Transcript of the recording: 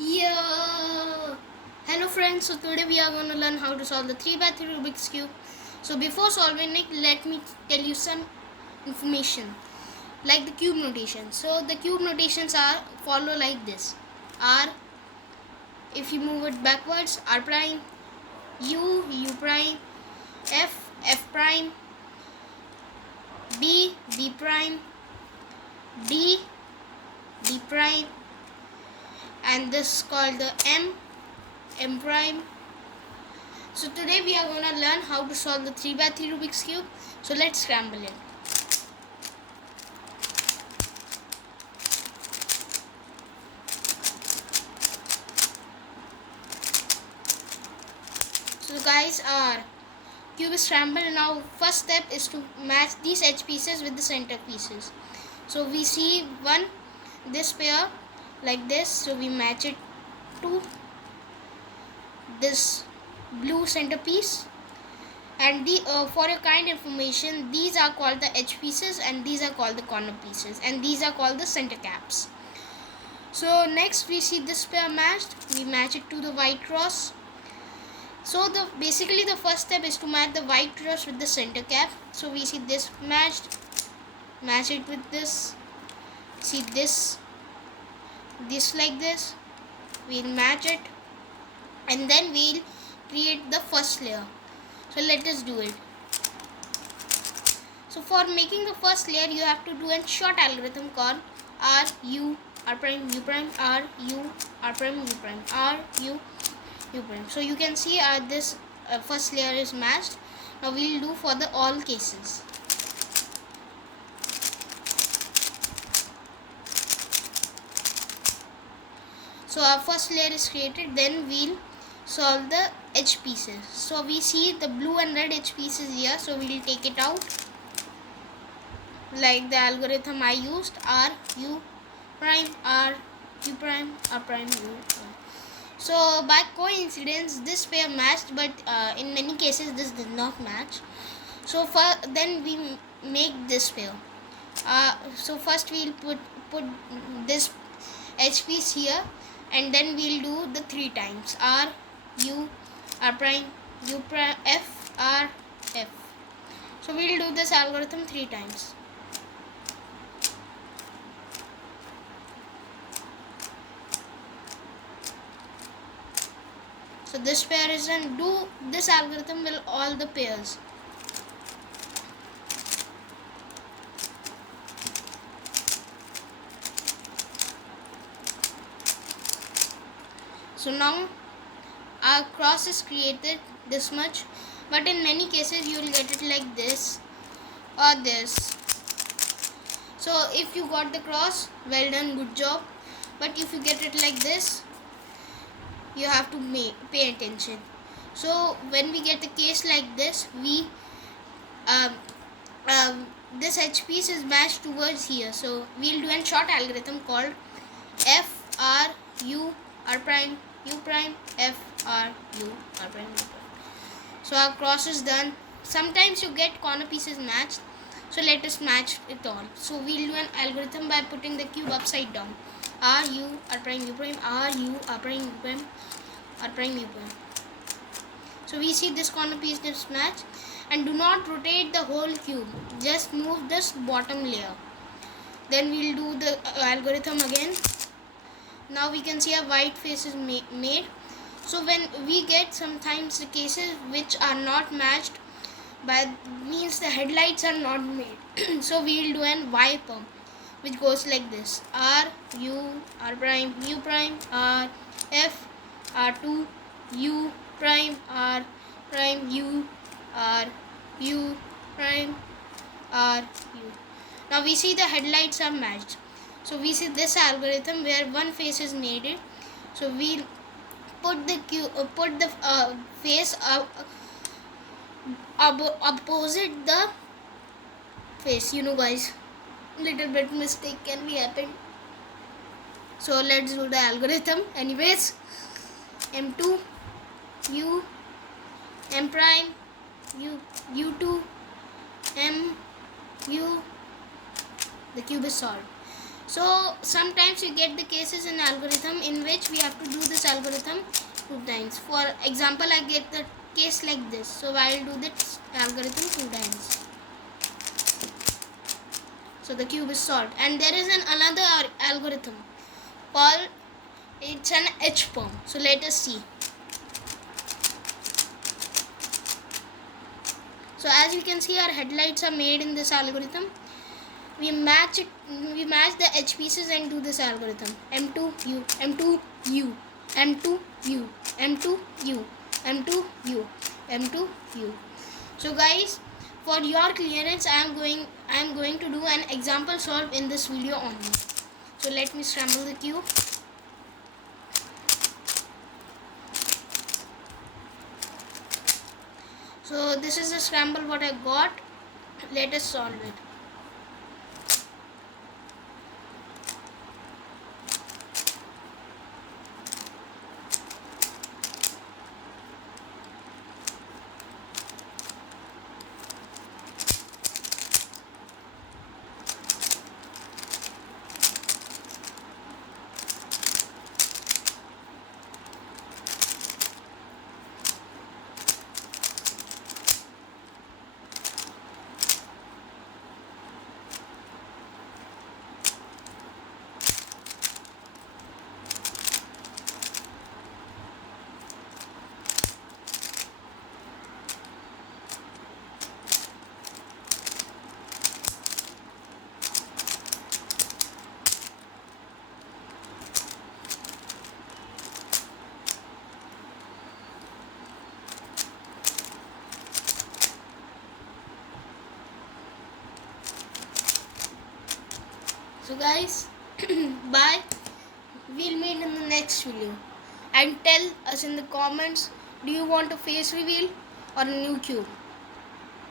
Yeah. Hello friends, so today we are going to learn how to solve the 3x3 Rubik's Cube. So before solving it, let me tell you some information like the cube notation. So the cube notations are follow like this. R, if you move it backwards, R prime, U prime, F prime, B prime, D prime, and this is called the M prime. So today we are going to learn how to solve the 3x3 Rubik's Cube. So let's scramble it. So guys, our cube is scrambled. Now first step is to match these edge pieces with the center pieces. So we see this pair like this. So we match it to this blue centerpiece. And for your kind information, these are called the edge pieces and these are called the corner pieces and these are called the center caps. So next we see this pair matched. We match it to the white cross. So basically the first step is to match the white cross with the center cap. So we see this matched. Match it with this. See this like this. We'll match it and then we'll create the first layer. So let us do it. So for making the first layer, you have to do a short algorithm called R U R prime U prime R U R prime U prime R U U prime. So you can see this first layer is matched. Now we'll do for the all cases. So our first layer is created. Then we'll solve the edge pieces. So we see the blue and red edge pieces here. So we'll take it out. Like the algorithm I used, R U prime R U prime R prime U prime. So by coincidence this pair matched, but in many cases this did not match. So then we make this pair. So first we'll put this edge piece here and then we'll do the 3 times R U R prime U prime F R F. So we'll do this algorithm 3 times. So this pair is done. Do this algorithm with all the pairs. So now our cross is created this much, but in many cases you will get it like this or this. So if you got the cross, well done, good job. But if you get it like this, you have to pay attention. So when we get the case like this, we this edge piece is matched towards here. So we'll do a short algorithm called F R U R prime U prime F R U R prime U prime. So our cross is done. Sometimes you get corner pieces matched. So let us match it all. So we'll do an algorithm by putting the cube upside down. R U R prime U prime R U R prime U prime R prime U prime. So we see this corner piece is matched, and do not rotate the whole cube. Just move this bottom layer. Then we'll do the algorithm again. Now we can see a white face is made. So when we get sometimes the cases which are not matched, by means the headlights are not made. So we'll do an wiper which goes like this: R U R prime U prime R F R2 U prime R prime U R U prime R U. Now we see the headlights are matched. So we see this algorithm where one face is needed. So we'll put the face opposite the face. Guys, little bit mistake can be happen. So let's do the algorithm. Anyways, M2 U M prime U2 M U. The cube is solved. So sometimes you get the cases in algorithm in which we have to do this algorithm 2 times. For example, I get the case like this, so I'll do this algorithm 2 times. So the cube is solved. And there is another algorithm called, it's an H perm. So let us see. So as you can see, our headlights are made in this algorithm. We match the H pieces and do this algorithm. M2U, M2U, M2U, M2U, M2U, M2U. So guys, for your clearance, I am going to do an example solve in this video only. So let me scramble the cube. So this is the scramble what I got. Let us solve it. So guys, bye. We'll meet in the next video. And tell us in the comments, do you want a face reveal or a new cube?